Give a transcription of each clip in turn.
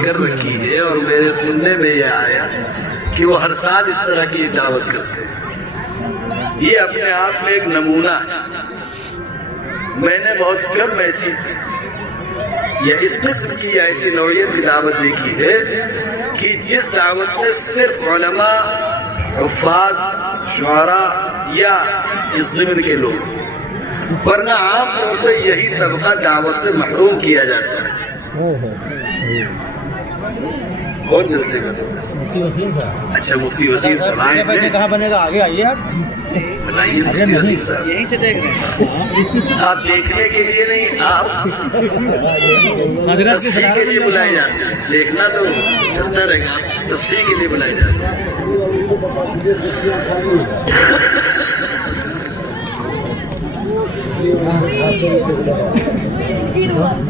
کر رکھی ہے، اور میرے سننے میں یہ آیا کہ وہ ہر سال اس طرح کی دعوت کرتے ہیں۔ یہ اپنے آپ میں ایک نمونہ ہے۔ میں نے بہت کم ایسی یا اس قسم کی ایسی نوعیت کی دعوت دیکھی ہے کہ جس دعوت میں صرف علماء، حفاظ، شعراء یا اس زمن کے لوگ، ورنہ عام طور سے یہی طبقہ دعوت سے محروم کیا جاتا ہے۔ کون جلسے کا سب؟ مفتی وسیم صاحب۔ اچھا، مفتی وسیم صاحب آئے ہیں، کہاں بنے گا؟ آگے آئیے آپ۔ بتائیے مفتی وسیم صاحب۔ یہیں سے دیکھ رہے ہیں آپ دیکھنے کے لیے نہیں، آپ تصحیح کے لیے بلائے جاتے ہیں۔ دیکھنا تو چلتا رہے گا، آپ تصحیح کے لیے بلائے جاتے ہیں۔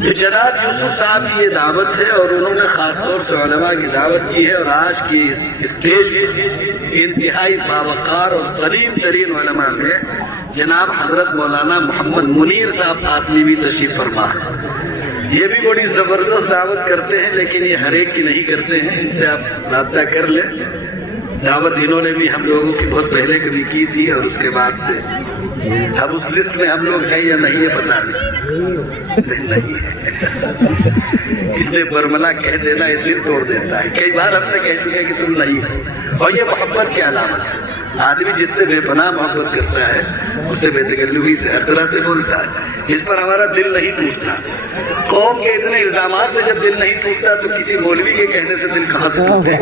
تو جناب یوسف صاحب کی یہ دعوت ہے، اور انہوں نے خاص طور سے علماء کی دعوت کی ہے، اور آج کی اس اسٹیج انتہائی باوقار اور قدیم ترین علماء میں جناب حضرت مولانا محمد منیر صاحب قاسمی بھی تشریف فرما ہے۔ یہ بھی بڑی زبردست دعوت کرتے ہیں، لیکن یہ ہر ایک کی نہیں کرتے ہیں، ان سے آپ رابطہ کر لیں۔ دعوت انہوں نے بھی ہم لوگوں کی بہت پہلے کبھی کی تھی، اور اس کے بعد سے اب اس لسٹ میں ہم لوگ ہیں یا نہیں ہے پتہ نہیں ہے۔ اتنے برملا کہہ دینا یہ دل توڑ دیتا ہے۔ کئی بار ہم سے کہہ چکے کہ تم نہیں ہو، اور یہ محبت کی علامت ہے۔ آدمی جس سے بے پناہ محبت کرتا ہے اس سے بے تکلفی سے ہر طرح سے بولتا ہے، اس پر ہمارا دل نہیں ٹوٹتا۔ قوم کے اتنے الزامات سے جب دل نہیں ٹوٹتا تو کسی مولوی کے کہنے سے دل کہاں سے ٹوٹے؟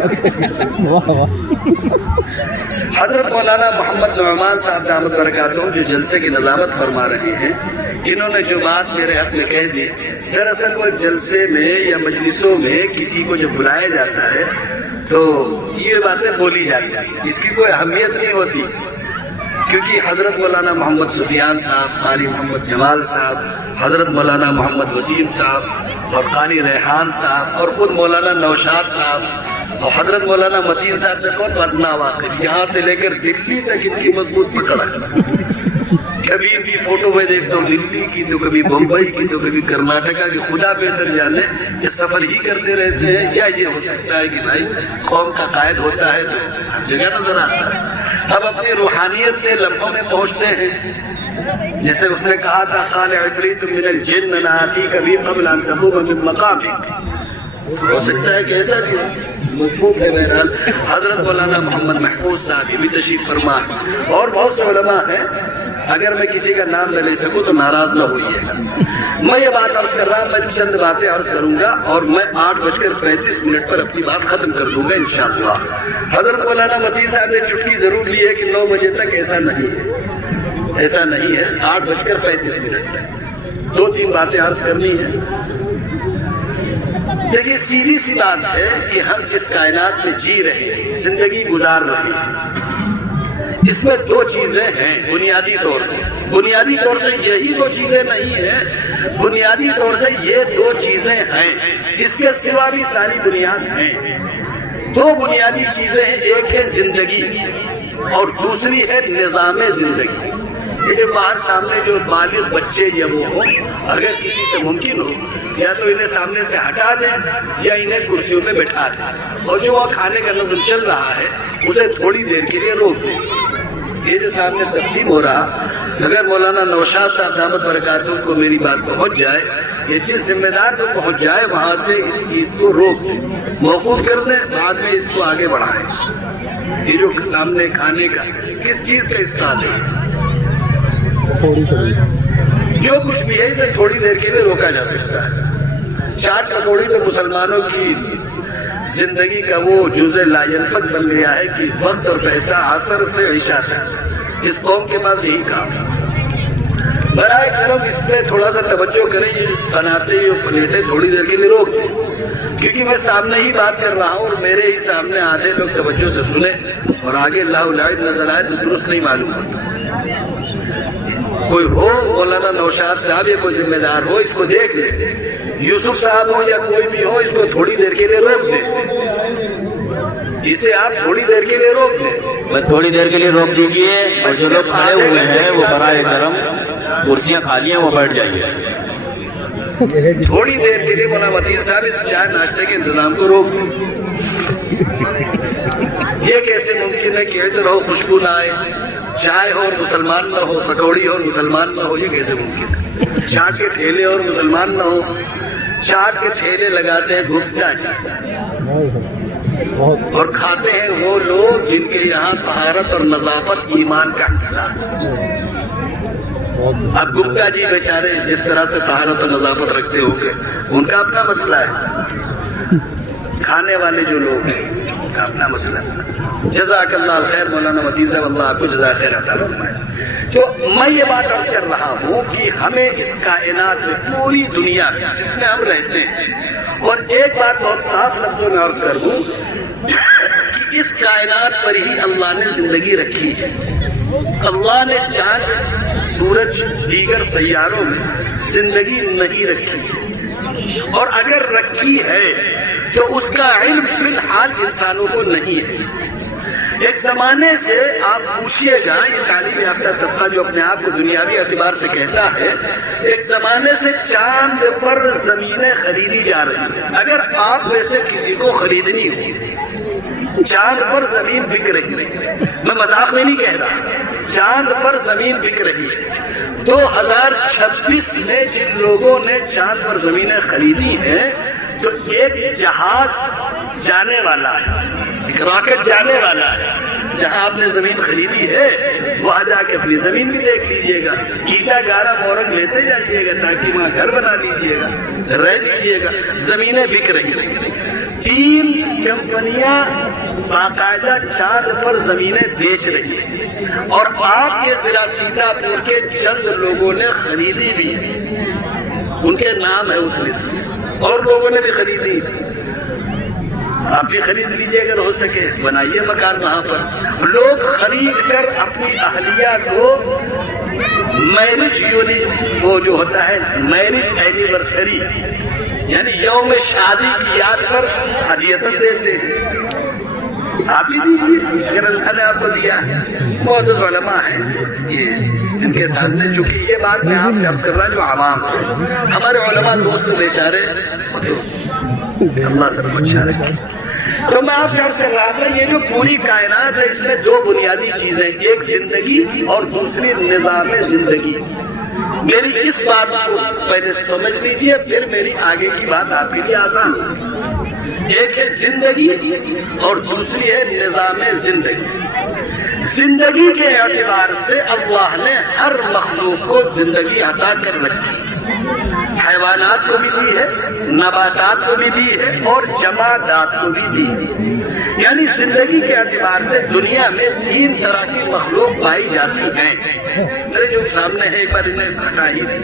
حضرت مولانا محمد نعمان صاحب دامت برکاتہ جو جلسے کی نظامت فرما رہے ہیں، انہوں نے جو بات میرے حق میں کہہ دی، دراصل وہ جلسے میں یا مجلسوں میں کسی کو جب بلایا جاتا ہے تو یہ باتیں بولی جاتی ہیں، اس کی کوئی اہمیت نہیں ہوتی، کیونکہ حضرت مولانا محمد سفیان صاحب، قاری محمد جمال صاحب، حضرت مولانا محمد وسیم صاحب اور قاری ریحان صاحب اور خود مولانا نوشاد صاحب اور حضرت مولانا متین صاحب سے کون بدنا واقف، یہاں سے لے کر دلی تک ان کی مضبوط پکڑ ہے۔ کبھی ان کی فوٹو میں دیکھتا ہوں دلی کی، تو کبھی بمبئی کی، تو کبھی کرناٹکا کی، خدا بہتر جانے یہ سفر ہی کرتے رہتے ہیں۔ کیا یہ ہو سکتا ہے کہ بھائی قوم کا قائد ہوتا ہے تو ہر جگہ نظر آتا ہے؟ اب اپنی روحانیت سے لمحوں میں پہنچتے ہیں، جیسے اس نے کہا تھا قال عفریت من الجن ناتی کبھی قبل ان تقوم من مقامک، ہو سکتا ہے کہ ایسا بھی مضبوط ہے۔ بہرحال حضرت مولانا محمد محفوظ صاحب بھی تشریف فرما، اور بہت سے علماء ہیں، اگر میں کسی کا نام نہ لے سکوں تو ناراض نہ ہوئیے گا۔ میں یہ بات عرض کر رہا ہوں، میں چند باتیں عرض کروں گا اور میں 8:35 پر اپنی بات ختم کر دوں گا انشاءاللہ۔ حضرت مولانا متین صاحب نے چٹکی ضرور لی ہے کہ 9 بجے تک، ایسا نہیں ہے، ایسا نہیں ہے، 8:35 تک 2-3 باتیں عرض کرنی ہیں۔ دیکھیے سیدھی سی بات ہے کہ ہم جس کائنات میں جی رہے ہیں، زندگی گزار رہے ہیں، اس میں 2 چیزیں ہیں بنیادی طور سے۔ بنیادی طور سے یہی 2 چیزیں نہیں ہیں، بنیادی طور سے یہ 2 چیزیں ہیں، اس کے سوا بھی ساری بنیاد ہیں۔ 2 بنیادی چیزیں ہیں، ایک ہے زندگی اور دوسری ہے نظام زندگی۔ یہ باہر سامنے جو بالغ بچے یا وہ ہوں، اگر کسی سے ممکن ہو یا تو انہیں سامنے سے ہٹا دیں یا انہیں کرسیوں پہ بٹھا دیں، اور جو وہ کھانے کا نظم چل رہا ہے اسے تھوڑی دیر کے لیے روک دیں۔ یہ جو سامنے تقسیم ہو رہا، اگر مولانا نوشاد صاحب دامت برکاتہ کو میری بات پہنچ جائے، یہ جس ذمہ دار کو پہنچ جائے وہاں سے اس چیز کو روک دیں، موقوف کر دیں، بعد میں اس کو آگے بڑھائیں۔ یہ جو سامنے کھانے کا کس چیز کا استعمال ہے، جو کچھ بھی ہے اسے تھوڑی دیر کے لیے روکا جا سکتا ہے۔ چاٹ پکوڑی تو مسلمانوں کی زندگی کا وہ جزء لا ینفک بن گیا ہے کہ وقت اور پیسہ عصر سے عشاء تک اس قوم کے پاس یہی کام ہے۔ برائے کرم اس پہ تھوڑا سا توجہ کریں، یہ بناتے ہی پلیٹیں تھوڑی دیر کے لیے روک دیں، کیونکہ میں سامنے ہی بات کر رہا ہوں اور میرے ہی سامنے آدھے لوگ توجہ سے سنیں اور آگے لاؤ لائٹ نظر آئے تو درست نہیں معلوم ہوتا۔ کوئی ہو مولانا نوشاد صاحب یا کوئی ذمہ دار ہو، اس کو دیکھ لے، یوسف صاحب ہو یا کوئی بھی ہو، اس کو تھوڑی دیر کے لیے روک دیں، اسے آپ تھوڑی دیر کے لیے روک دیں۔ تھوڑی دیر کے لیے روک دیجئے، اور جو لوگ کھڑے ہوئے ہیں وہ برائے کرم کرسیاں خالی ہیں وہ بیٹھ جائیے۔ تھوڑی دیر کے لیے مولانا وطین صاحب اس چائے ناشتے کے انتظام کو روک دیں. یہ کیسے ممکن ہے کہ ادھر ہو خوشبو نہ آئے, چائے ہو اور مسلمان نہ ہو, پکوڑی ہو اور مسلمان نہ ہو, یہ کیسے ممکن ہے؟ چاٹ کے ٹھیلے اور مسلمان نہ ہو. چاٹ کے ٹھیلے لگاتے ہیں گپتا جی, اور کھاتے ہیں وہ لوگ جن کے یہاں طہارت اور نظافت ایمان کا حصہ ہے. اب گپتا جی بیچارے جس طرح سے طہارت اور نظافت رکھتے ہوں گے, ان کا اپنا مسئلہ ہے. کھانے والے جو لوگ ہیں ان کا اپنا مسئلہ ہے. جزاک اللہ خیر مولانا وطین صاحب, اللہ آپ کو جزاک خیر عطا فرمائے. تو میں یہ بات عرض کر رہا ہوں کہ ہمیں اس کائنات میں, پوری دنیا میں جس میں ہم رہتے ہیں, اور ایک بات بہت صاف لفظوں میں عرض کر دوں کہ اس کائنات پر ہی اللہ نے زندگی رکھی ہے. اللہ نے چاند, سورج, دیگر سیاروں میں زندگی نہیں رکھی, اور اگر رکھی ہے تو اس کا علم فی الحال انسانوں کو نہیں ہے. ایک زمانے سے آپ پوچھئے گا, یہ تعلیم یافتہ طبقہ جو اپنے آپ کو دنیاوی اعتبار سے کہتا ہے, ایک زمانے سے چاند پر زمینیں خریدی جا رہی ہیں. اگر آپ میں سے کسی کو خریدنی ہو, چاند پر زمین بک رہی ہے, میں مذاق میں نہیں کہہ رہا, چاند پر زمین بک رہی ہے. 2026 میں جن لوگوں نے چاند پر زمینیں خریدی ہیں, تو ایک جہاز جانے والا ہے, ایک راکٹ جانے والا ہے. جہاں آپ نے زمین خریدی ہے وہاں جا کے اپنی زمین بھی دیکھ لیجئے گا, اینٹا گارا مورنگ لیتے جائیے گا تاکہ وہاں گھر بنا لیجئے گا, رہ لیجئے گا. زمینیں بک رہی ہیں. 3 کمپنیاں باقاعدہ چاند پر زمینیں بیچ رہی ہیں, اور آپ کے ضلع سیتاپور کے چند لوگوں نے خریدی بھی ہے. ان کے نام ہے اس لسٹ میں, اور لوگوں نے بھی خریدی. آپ بھی خرید لیجئے اگر ہو سکے, بنائیے مکان وہاں پر. لوگ خرید کر اپنی اہلیہ کو میرج وہ جو ہوتا ہے میرج اینیورسری, یعنی یوم شادی کی یاد پر ہدیتاً دیتے ہیں. آپ بھی دیجیے اگر اللہ نے آپ کو دیا. معزز علماء ہیں یہ, ان کے سامنے چونکہ یہ بات میں آپ سے عرض کر رہا جو عوام ہے, ہمارے علماء دوست بیچارے, اللہ سب کو اچھا رکھے. تو میں آپ سے عرض کر رہا تھا, یہ جو پوری کائنات ہے اس میں 2 بنیادی چیزیں, ایک زندگی اور دوسری نظام زندگی. میری اس بات کو پہلے سمجھ لیجیے, پھر میری آگے کی بات آپ کے لیے آسان ہوگی. ایک ہے زندگی اور دوسری ہے نظام زندگی. زندگی کے اعتبار سے اللہ نے ہر مخلوق کو زندگی عطا کر رکھی. حیوانات کو بھی دی ہے, نباتات کو بھی دی ہے, اور جمادات کو بھی دی ہے. یعنی زندگی کے اعتبار سے دنیا میں 3 طرح کی مخلوق پائی جاتی ہیں. میرے جو سامنے ہے ایک بار انہیں ہٹا ہی نہیں,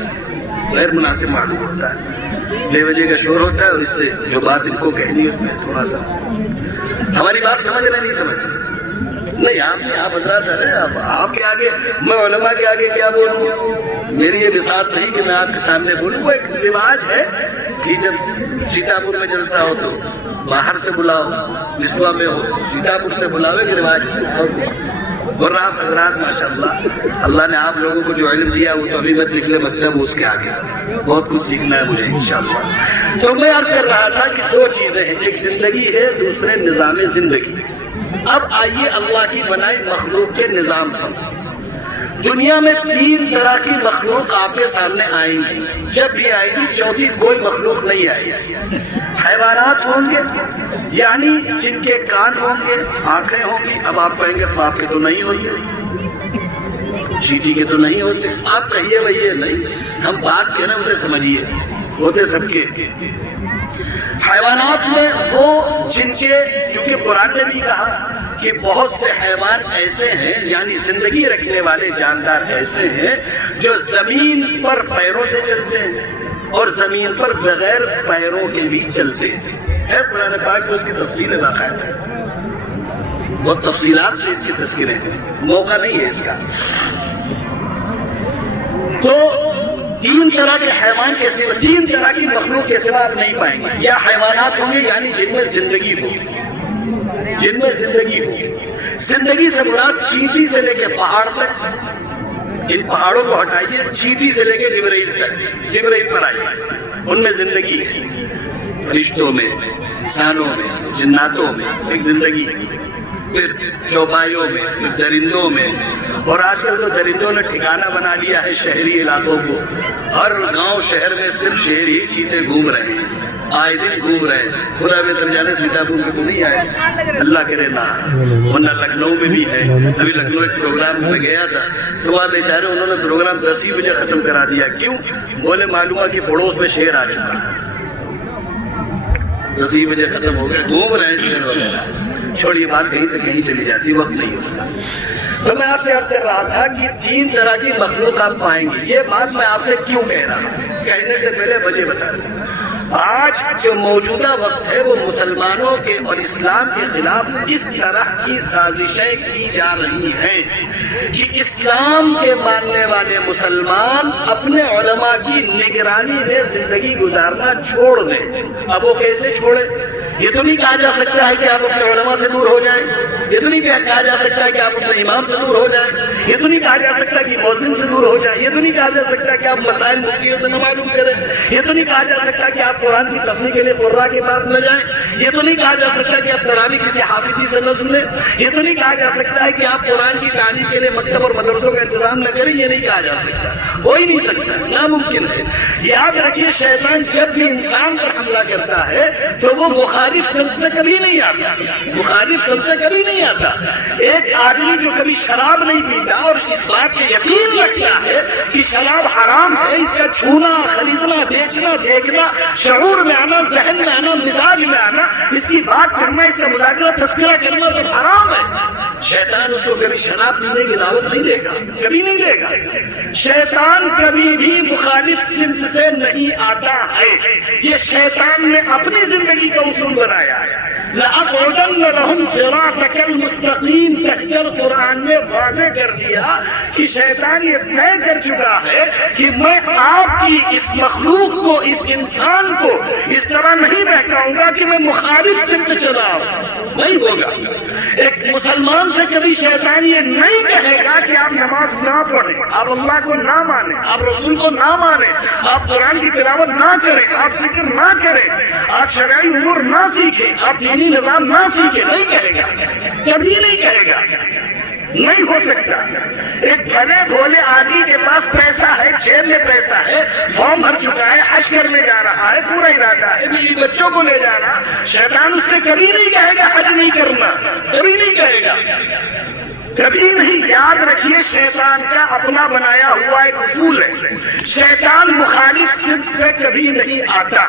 غیر مناسب معلوم ہوتا ہے, بے وجہ کا شور ہوتا ہے, اور اس سے جو بات ان کو کہنی ہے اس میں تھوڑا سا ہماری بات سمجھ رہے نہیں سمجھ رہے نہیں. آپ حضرات آپ کے آگے, میں علماء کے آگے کیا بولوں, میری یہ بساط نہیں کہ میں آپ کے سامنے بولوں. وہ ایک رواج ہے کہ جب سیتاپور میں جلسہ ہو تو باہر سے بلاؤ, نسواں میں ہو سیتاپور سے بلاوے کے رواج. اور آپ حضرات ماشاءاللہ اللہ نے آپ لوگوں کو جو علم دیا وہ تو ابھی مت نکلے مکتب, اس کے آگے بہت کچھ سیکھنا ہے مجھے انشاءاللہ. تو میں عرض کر رہا تھا کہ 2 چیزیں ہیں, ایک زندگی ہے, دوسرے نظام زندگی. اب آئیے اللہ کی بنائی مخلوق کے نظام پر. دنیا میں 3 طرح کی مخلوق آپ کے سامنے آئیں گی, جب بھی آئے گی چوتھی کوئی مخلوق نہیں آئے گی. حیوانات ہوں گے, یعنی جن کے کان ہوں گے, آنکھیں ہوں گی. اب آپ کہیں گے سانپ کے تو نہیں ہوتے, چیٹی کے تو نہیں ہوتے. آپ کہیے بھائی نہیں, ہم بات کہہ رہے ہیں اسے سمجھیے, ہوتے سب کے. حیوانات میں وہ جن کے, کیونکہ قرآن نے بھی کہا کہ بہت سے حیوان ایسے ہیں, یعنی زندگی رکھنے والے جاندار ایسے ہیں جو زمین پر پیروں سے چلتے ہیں اور زمین پر بغیر پیروں کے بھی چلتے ہیں. ہے قرآن پاک میں اس کی تفصیل باقاعدہ, بہت تفصیلات سے اس کی تذکریں ہیں, موقع نہیں ہے اس کا. تو 3 طرح کے حیوان کے سوا, 3 طرح کی مخلوق کے سوا آپ نہیں پائیں گے. یا حیوانات ہوں گے یعنی جن میں زندگی ہو, جن میں زندگی ہو. زندگی سے مراد چینٹی سے لے کے پہاڑ تک, ان پہاڑوں کو ہٹائیے, چینٹی سے لے کے جبرائیل تک, جبرائیل پر آئیے. ان میں زندگی ہے، فرشتوں میں، انسانوں میں، جناتوں میں ایک زندگی ہے، پھر چوپایوں میں، پھر درندوں میں، اور آج کل تو درندوں نے ٹھکانہ بنا لیا ہے شہری علاقوں کو. ہر گاؤں شہر میں صرف شہری چیتے گھوم رہے ہیں، آئے دن گھوم رہے ہیں. خدا بہتر جانے سیتاپور میں تو نہیں آئے، اللہ کرے نہ، ورنہ لکھنؤ میں بھی ہے. ابھی لکھنؤ ایک پروگرام میں گیا تھا تو وہاں بیچارے انہوں نے پروگرام 10 ہی بجے ختم کرا دیا. کیوں؟ بولے معلوم ہے کہ پڑوس میں شیر آ چکا. 10 ہی بجے ختم ہو گیا، گھوم رہے ہیں شیر وغیرہ. چھوڑیے بات کہیں سے کہیں چلی جاتی، وقت نہیں اس کا. تو میں آپ سے عرض کر رہا تھا کہ 3 طرح کی مخلوق آپ پائیں گے. یہ بات میں آپ سے کیوں کہہ رہا ہوں؟ کہنے سے پہلے وجہ بتا دوں. آج جو موجودہ وقت ہے وہ مسلمانوں کے اور اسلام کے خلاف اس طرح کی سازشیں کی جا رہی ہیں کہ اسلام کے ماننے والے مسلمان اپنے علماء کی نگرانی میں زندگی گزارنا چھوڑ دیں. اب وہ کیسے چھوڑیں؟ یہ تو نہیں کہا جا سکتا ہے کہ آپ اپنے علماء سے دور ہو جائیں، یہ تو نہیں کہا جا سکتا کہ آپ اپنے امام سے دور ہو جائیں، یہ تو نہیں کہا جا سکتا کہ مؤذن سے دور ہو جائیں، یہ تو نہیں کہا جا سکتا کہ آپ مسائل مفتیوں سے نہ معلوم کریں، یہ تو نہیں کہا جا سکتا کہ آپ قرآن کی تفسیر کے لیے قراء کے پاس نہ جائیں، یہ تو نہیں کہا جا سکتا کہ آپ تراویح کسی حافظ جی سے نہ سن لیں، یہ تو نہیں کہا جا سکتا ہے کہ آپ قرآن کی تعلیم کے لیے مکتب اور مدرسوں کا انتظام نہ کریں. یہ نہیں کہا جا سکتا، ہو ہی نہیں سکتا، ناممکن ہے. یاد رکھیے شیطان جب بھی انسان پر حملہ کرتا ہے تو وہ مخالف سمت سے کبھی نہیں آتا، مخالف سمت سے کبھی نہیں آتا. ایک آدمی جو کبھی شراب نہیں پیتا اور اس بات کا یقین رکھتا ہے کہ شراب حرام ہے، اس کا چھونا، خریدنا، بیچنا، دیکھنا، شعور میں آنا، ذہن میں آنا، مزاج میں آنا، اس کی بات کرنا، اس کا مذاکرہ تذکرہ کرنا سب حرام ہے. شیطان اس کو کبھی شراب پینے کی دعوت نہیں دے گا، کبھی نہیں دے گا. شیطان کبھی بھی مخالف سمت سے نہیں آتا ہے. یہ شیطان نے اپنی زندگی کا اصول بنایا ہے. لَأَقْعُدَنَّ لَهُمْ صِرَاطَكَ الْمُسْتَقِيمَ کہہ کر قرآن نے واضح کر دیا کہ شیطان یہ طے کر چکا ہے کہ میں آپ کی اس مخلوق کو، اس انسان کو اس طرح نہیں بہکاؤں گا کہ میں مخالف سمت چلاؤں. نہیں ہوگا. ایک مسلمان سے کبھی شیطان یہ نہیں کہے گا کہ آپ نماز نہ پڑھیں، آپ اللہ کو نہ مانیں، آپ رسول کو نہ مانیں، آپ قرآن کی تلاوت نہ کریں، آپ ذکر نہ کریں، آپ شرعی امور نہ سیکھیں، آپ دینی نظام نہ سیکھیں. نہیں کہے گا، کبھی نہیں کہے گا. نہیں ہو سکتا. ایک بھلے بھولے آدمی کے پاس پیسہ ہے، جیب میں پیسہ ہے، فارم بھر چکا ہے، حج کرنے جا رہا ہے، پورا ارادہ ہے، بیوی بچوں کو لے جانا، شیطان اس سے کبھی نہیں کہے گا حج نہیں کرنا، کبھی نہیں کہے گا، کبھی نہیں. یاد رکھیے شیطان کا اپنا بنایا ہوا ایک اصول ہے. شیطان مخالف سمت سے کبھی نہیں آتا،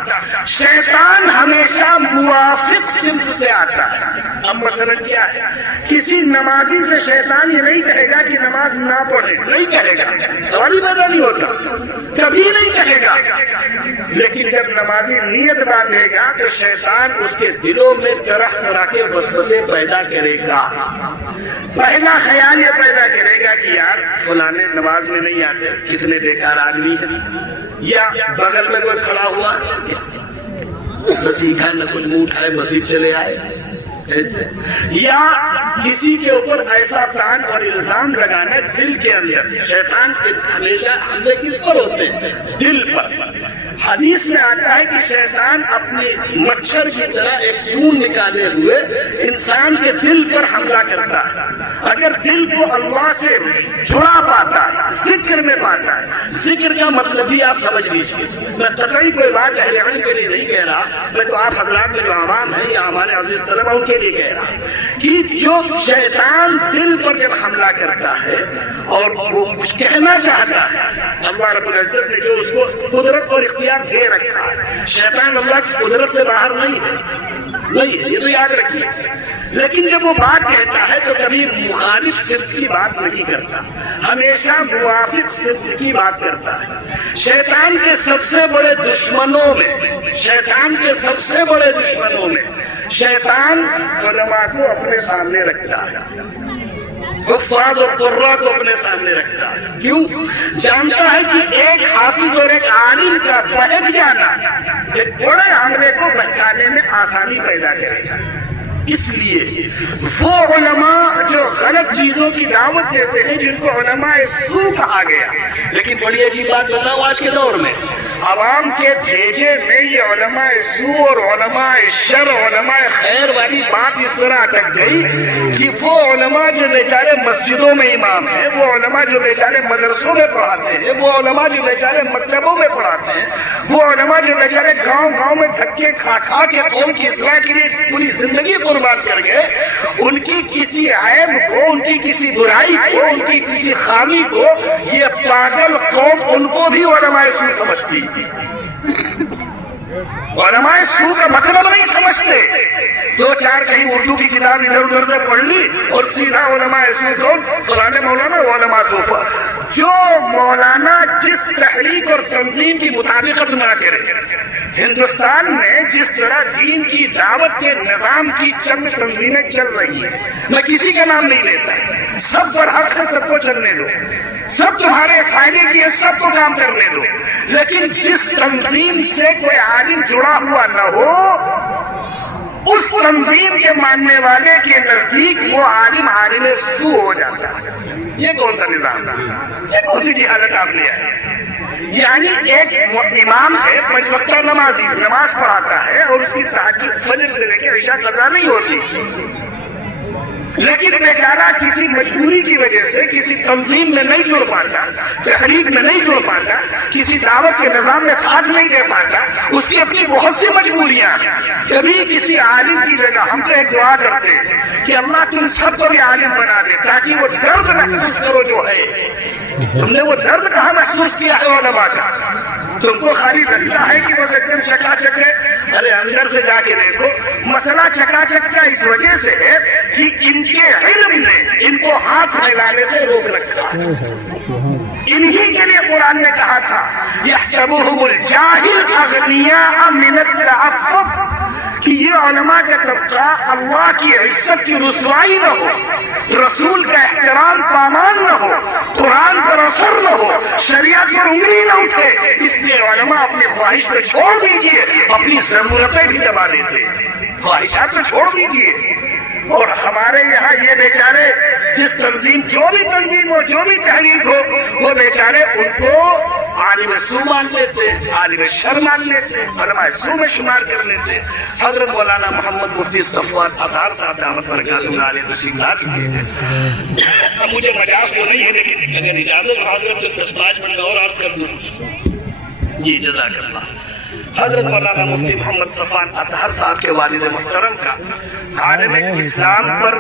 شیطان ہمیشہ موافق سمت سے آتا ہے. اب مثلا کیا ہے؟ کسی نمازی سے شیطان یہ نہیں کہے گا کہ نماز نہ پڑھے، نہیں کہے گا، سوال ہی پیدا نہیں ہوتا، کبھی نہیں کہے گا. لیکن جب نمازی نیت باندھے گا تو شیطان اس کے دلوں میں طرح طرح کے وسوسے پیدا کرے گا. پہلا خیال یہ پیدا کرے گا کہ یار فلانے نماز میں نہیں آتے، کتنے بیکار آدمی ہیں، یا بغل میں کوئی کھڑا ہوا مسیح نہ کچھ منہ اٹھائے مسجد چلے آئے ایسے، یا کسی کے اوپر ایسا تان اور الزام لگانا دل کے اندر. شیطان کے ہمیشہ حملے کس پر ہوتے ہیں؟ دل پر. حدیث میں آتا ہے کہ شیطان اپنے مچھر کی طرح ایک سون نکالے ہوئے انسان کے دل پر حملہ کرتا ہے. اگر دل کو اللہ سے جڑا پاتا ہے، ذکر میں پاتا ہے، ذکر کا مطلب بھی آپ سمجھ لیجیے. میں قطعی کوئی بات اہل علم کے لیے نہیں کہہ رہا، میں تو آپ حضرات میں جو عوام ہیں یا ہمارے عزیز طلبہ ان کے لیے کہہ رہا کہ جو شیطان دل پر جب حملہ کرتا ہے اور وہ کچھ کہنا چاہتا ہے، اللہ رب العزت نے جو اس کو قدرت اور اختیار دے رکھا ہے، شیطان اللہ کی قدرت سے باہر نہیں ہے، نہیں ہے، یہ تو یاد رکھیے. لیکن جب وہ بات کہتا ہے تو کبھی مخالف سمت کی بات نہیں کرتا، ہمیشہ موافق سمت کی بات کرتا ہے. شیطان کے سب سے بڑے دشمنوں میں، شیطان کے سب سے بڑے دشمنوں میں شیطان علماء کو اپنے سامنے رکھتا ہے، حفاظ اور قراء کو اپنے سامنے رکھتا ہے. کیوں؟ جانتا ہے کہ ایک حافظ اور ایک عالم کا بہک جانا ایک بڑے حملے کو بہکانے میں آسانی پیدا کرے گا. اس لیے وہ علماء جو غلط چیزوں کی دعوت دیتے ہیں، جن کو علماء سو کہا گیا، لیکن بڑی عجیب بات بتاؤ، آج کے دور میں عوام کے بھیجے میں یہ علماء سو اور علماء شر علماء خیر والی بات اس طرح اٹک گئی کہ وہ علماء جو بیچارے مسجدوں میں امام ہیں، وہ علماء جو بیچارے مدرسوں میں پڑھاتے ہیں، وہ علماء جو بیچارے مکتبوں میں پڑھاتے ہیں، وہ علماء جو بیچارے گاؤں گاؤں میں دھکے کھا کھا کے قوم کی اصلاح کے لیے پوری زندگی قربان کر گئے، ان کی کسی عیب کو، ان کی کسی برائی کو، ان کی کسی خامی کو یہ پاگل قوم ان کو بھی علماء سو سمجھتی، علماء سو کا مطلب نہیں سمجھتے۔ دو چار کہیں اردو کی کتاب ادھر ادھر سے پڑھ لی اور سیدھا علماء سو کون؟ فلانے مولانا علماء سو۔ جو مولانا جس تحریک اور تنظیم کی مطابقت نہ کرے، ہندوستان میں جس طرح دین کی دعوت کے نظام کی چند تنظیمیں چل رہی ہیں، میں کسی کا نام نہیں لیتا، سب پر حق ہے، سب کو چلنے دو، سب تمہارے فائدے کی ہے، سب کو کام کرنے دو، لیکن جس تنظیم سے کوئی عالم جڑا ہوا نہ ہو، اس تنظیم کے ماننے والے کے نزدیک وہ عالم عالم سو ہو جاتا ہے۔ یہ کون سا نظام ہے؟ یہ کون سی جہالت آپ نے ہے؟ یعنی ایک امام ہے، پنج وقتہ نمازی، نماز پڑھاتا ہے اور اس کی تہجد فجر سے لے کے عشاء قضا نہیں ہوتی، لیکن بیچارہ کسی مجبوری کی وجہ سے کسی تنظیم میں نہیں جڑ پاتا، تحریک میں نہیں جڑ پاتا، کسی دعوت کے نظام میں ساتھ نہیں دے پاتا، اس کی اپنی بہت سی مجبوریاں ہیں۔ کبھی کسی عالم کی جگہ ہم تو ایک دعا کرتے ہیں کہ اللہ تم سب کو بھی عالم بنا دے، تاکہ وہ درد محسوس کرو جو ہے۔ تم نے وہ درد کہاں محسوس کیا ہے علماء کا؟ تم کو خالی لگتا ہے کہ وہ ایک دم چکا چک ہے، ارے اندر سے جا کے دیکھو، مسئلہ چکا چک کا اس وجہ سے ہے کہ ان کے علم نے ان کو ہاتھ پھیلانے سے روک رکھا۔ انہی کے لیے قرآن نے کہا تھا یحسبهم الجاہل اغنیاء من التعفف، کہ یہ علماء کا طبقہ اللہ کی عزت کی رسوائی نہ ہو، رسول کا احترام پامال نہ ہو، قرآن پر اثر نہ ہو، شریعت پر انگلی نہ اٹھے، اس لیے علماء اپنی خواہش پہ چھوڑ دیجئے، اپنی ضرورتیں بھی دبا دیتے، خواہشات پہ چھوڑ دیجئے۔ اور ہمارے یہاں یہ بیچارے جس تنظیم، جو بھی تنظیم ہو، جو بھی تحریک ہو، وہ بیچارے ان کو عالم سو مان لیتے، عالم شر مان لیتے، علماء سو میں شمار کر لیتے۔ حضرت مولانا محمد مفتی صفوان اطہر صاحب دعوت برکاتہ علیہ تشریف لا چکے ہیں۔ اب مجھے مجاز تو نہیں ہے، لیکن اگر اجازت ہو حضرت تو 10-5 منٹ اور عرض کر دوں۔ جی جزاک اللہ۔ حضرت مولانا مفتی محمد صفوان اطہر صاحب کے والد محترم کا عالم اسلام پر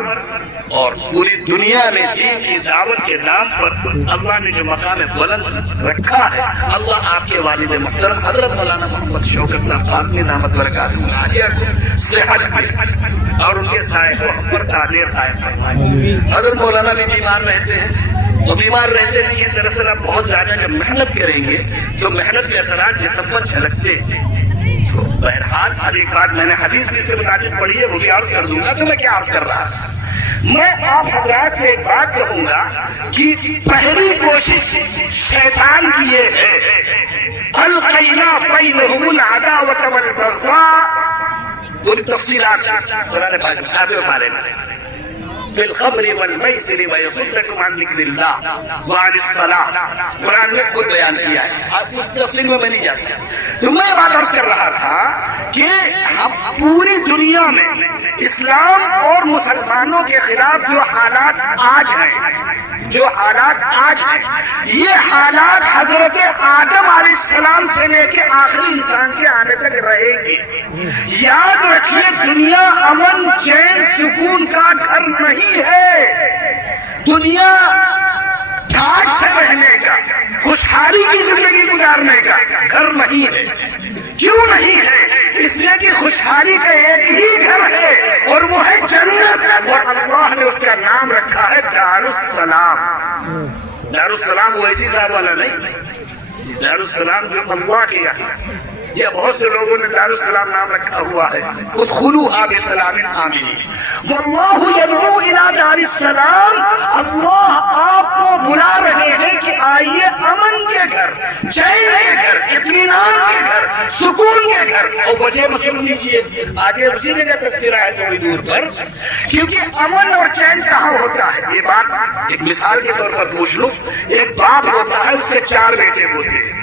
اور پوری دنیا میں دین کی دعوت کے نام پر اللہ نے جو مقام بلند رکھا ہے، اللہ آپ کے والد محترم حضرت مولانا محمد شوکت صاحب قاسمی دامت برکاتہ عالیہ کو صحت دے اور ان کے سائے کو ہم پر قادر قائم فرمائے۔ حضرت مولانا بھی بیمار رہتے ہیں، وہ بیمار رہتے نہیں ہیں، دراصل آپ بہت زیادہ جب محنت کریں گے تو محنت کے اثرات جسم پر جھلکتے ہیں۔ تو بہرحال ایک بات میں نے حدیث بھی اس کے مطابق پڑھی ہے، وہ بھی عرض کر دوں گا۔ تو میں کیا عرض کر رہا تھا؟ میں آپ حضرات سے ایک بات کہوں گا کہ پہلی کوشش شیطان کی یہ ہے، القینا بینہم العداوۃ والبغضاء، پوری تفصیلات قرآن پاک ساتویں پارے میں، فی الخمر والمیسر ویصدکم عن ذکر اللہ وعن الصلاۃ، قرآن نے خود بیان کیا ہے، آپ اس تفصیل میں نہیں جاتا۔ تو میں بات عرض کر رہا تھا کہ اب پوری دنیا میں اسلام اور مسلمانوں کے خلاف جو حالات آج ہیں، جو حالات آج ہیں، یہ حالات حضرت آدم علیہ السلام سے لے کے آخری انسان کے آنے تک رہیں گے۔ یاد رکھیے، دنیا امن چین سکون کا گھر نہیں ہے، دنیا ٹھاٹ سے رہنے کا، خوشحالی کی زندگی گزارنے کا گھر نہیں ہے۔ کیوں نہیں ہے؟ اس لیے کہ خوشحالی کا ایک ہی گھر ہے اور وہ ہے جنت، اور اللہ نے اس کا نام رکھا ہے دار السلام۔ دار السلام وہ ایسی صاحب والا نہیں، دار السلام جو اللہ کے یہاں، یہ بہت سے لوگوں نے دار السلام نام رکھا ہوا ہے، ادخلوها بسلام آمنین، واللہ یدعو الی دار السلام، اللہ آپ کو بلا رہے ہیں کہ آئیے امن کے گھر، چین کے گھر، اطمینان کے گھر، سکون کے گھر۔ اور وجہ مسلم لیجیے، آگے اسی جگہ تذکرہ ہے تھوڑی دور پر، کیونکہ امن اور چین کہاں ہوتا ہے؟ یہ بات ایک مثال کے طور پر پوچھ لوں، ایک باپ ہوتا ہے، اس کے 4 بیٹے ہوتے ہیں،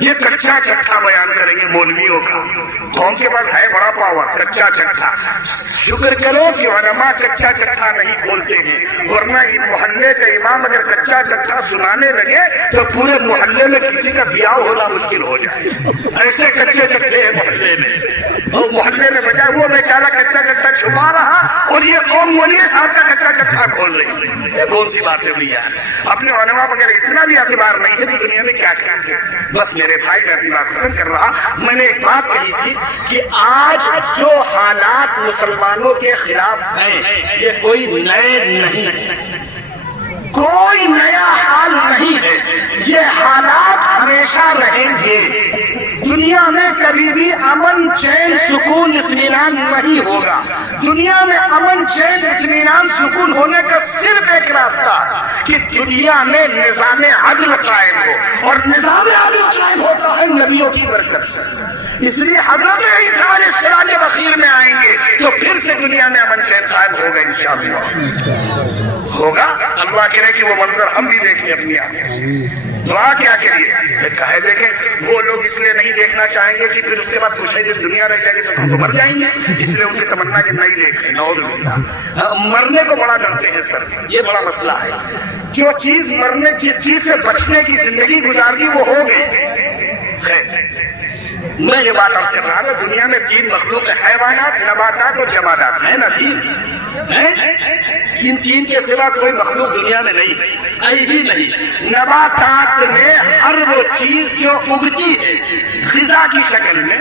یہ کچا چٹھا بیان کریں گے مولویوں کا. قوم کے پاس ہے بڑا پاور, کچا چٹھا. شکر کرو کہ علماء کچا چٹھا نہیں کھولتے ہیں, ورنہ اس محلے کا امام اگر کچا چٹھا سنانے لگے تو پورے محلے میں کسی کا بیاہ ہونا مشکل ہو جائے. ایسے کچے چٹھے ہیں محلے میں, اور محلے میں بجائے وہ بیچارہ کچا چٹھا چھپا رہا اور یہ قوم مولوی صاحب کا کچا چٹھا کھول رہی. یہ کون سی بات ہے بھیا؟ اپنے علماء پر اگر اتنا بھی اعتبار نہیں ہے تو دنیا میں کیا کریں گے؟ بس میرے بھائی, میں اپنی بات ختم کر رہا. میں نے ایک بات کہی تھی کہ آج جو حالات مسلمانوں کے خلاف ہیں یہ کوئی نئے نہیں ہے, کوئی نیا حال نہیں ہے. یہ حالات ہمیشہ رہیں گے. دنیا میں کبھی بھی امن, چین, سکون, اطمینان نہیں ہوگا. دنیا میں امن, چین, اطمینان, سکون ہونے کا صرف ایک راستہ کہ دنیا میں نظام عدل قائم ہو, اور نظام عدل قائم ہوتا ہے نبیوں کی برکت سے. اس لیے حضرت عیسیٰ علیہ السلام جب اخیر میں آئیں گے تو پھر سے دنیا میں امن چین قائم ہوگا انشاءاللہ. ہوگا. اللہ کرے کہ وہ منظر ہم بھی دیکھیں اپنی آنکھیں. دعا کیا کریے کہے دیکھیں وہ لوگ اس لیے نہیں دیکھنا چاہیں گے کہ پھر اس کے بعد کچھ دن دنیا رہ جائے گی تو ہم تو مر جائیں گے, اس لیے ان کی تمنا کہ نہیں دیکھیں. نعوذ باللہ, مرنے کو بڑا ڈرتے ہیں سر, یہ بڑا مسئلہ ہے. جو چیز مرنے, جس چیز سے بچنے کی زندگی گزار دی وہ ہو گئی. میں یہ بات عرض کر رہا تھا, دنیا میں 3 مخلوق ہیں, حیوانات, نباتات اور جمادات, ہے نا 3. ان 3 کے سوا کوئی مخلوق دنیا میں نہیں ہے ہی نہیں. نباتات میں ہر وہ چیز جو اگتی ہے غذا کی شکل میں,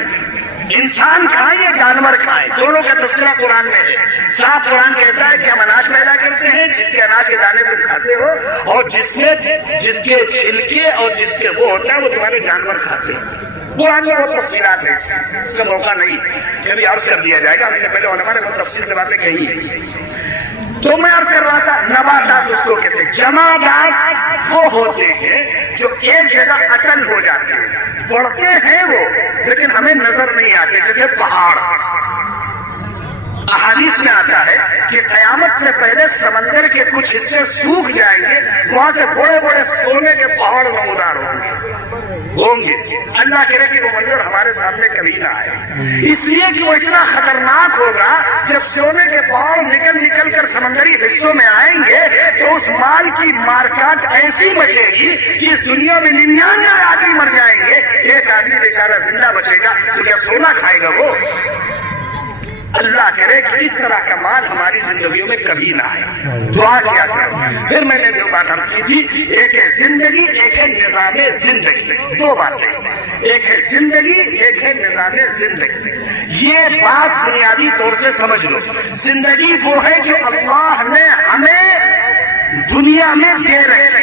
انسان کھائیں یا جانور کھائیں, دونوں کا تذکرہ قرآن میں ہے. صاف قرآن کہتا ہے کہ ہم اناج پیدا کرتے ہیں, جس کے اناج کے دانے کو کھاتے ہو, اور جس کے چھلکے اور جس کے وہ ہوتا ہے وہ تمہارے جانور کھاتے ہیں. قرآن میں بہت تفصیلات ہیں, اس کا موقع نہیں کہ ابھی عرض کر دیا جائے گا. ہم سے پہلے علماء نے بہت تفصیل سے باتیں کہی ہیں. تو میں عرض کر رہا تھا نباتات اس کو کہتے ہیں. جمادات وہ ہوتے ہیں جو ایک جگہ اٹل ہو جاتے ہیں, بڑھتے ہیں وہ لیکن ہمیں نظر نہیں آتے, جیسے پہاڑ. احادیث میں آتا ہے کہ قیامت سے پہلے سمندر کے کچھ حصے سوکھ جائیں گے, وہاں سے بڑے بڑے سونے کے پہاڑ نمودار ہوں گے. اللہ کرے کہ وہ منظر ہمارے سامنے کبھی نہ آئے, اس لیے کہ وہ اتنا خطرناک ہوگا. جب سونے کے پہاڑ نکل کر سمندری حصوں میں آئیں گے تو اس مال کی مارکاٹ ایسی مچے گی کہ اس دنیا میں 99 آدمی مر جائیں گے, ایک آدمی بیچارہ زندہ بچے گا. تو کیا سونا کھائے گا وہ؟ اللہ کرے کہ اس طرح کا مال ہماری زندگیوں میں کبھی نہ آئے. دعا کیا کرو. پھر میں نے جو بات عرض کی تھی, ایک ہے زندگی, ایک ہے نظام زندگی. 2 باتیں, ایک ہے زندگی, ایک ہے نظام زندگی. یہ بات بنیادی طور سے سمجھ لو. زندگی وہ ہے جو اللہ نے ہمیں دنیا میں دے رکھی.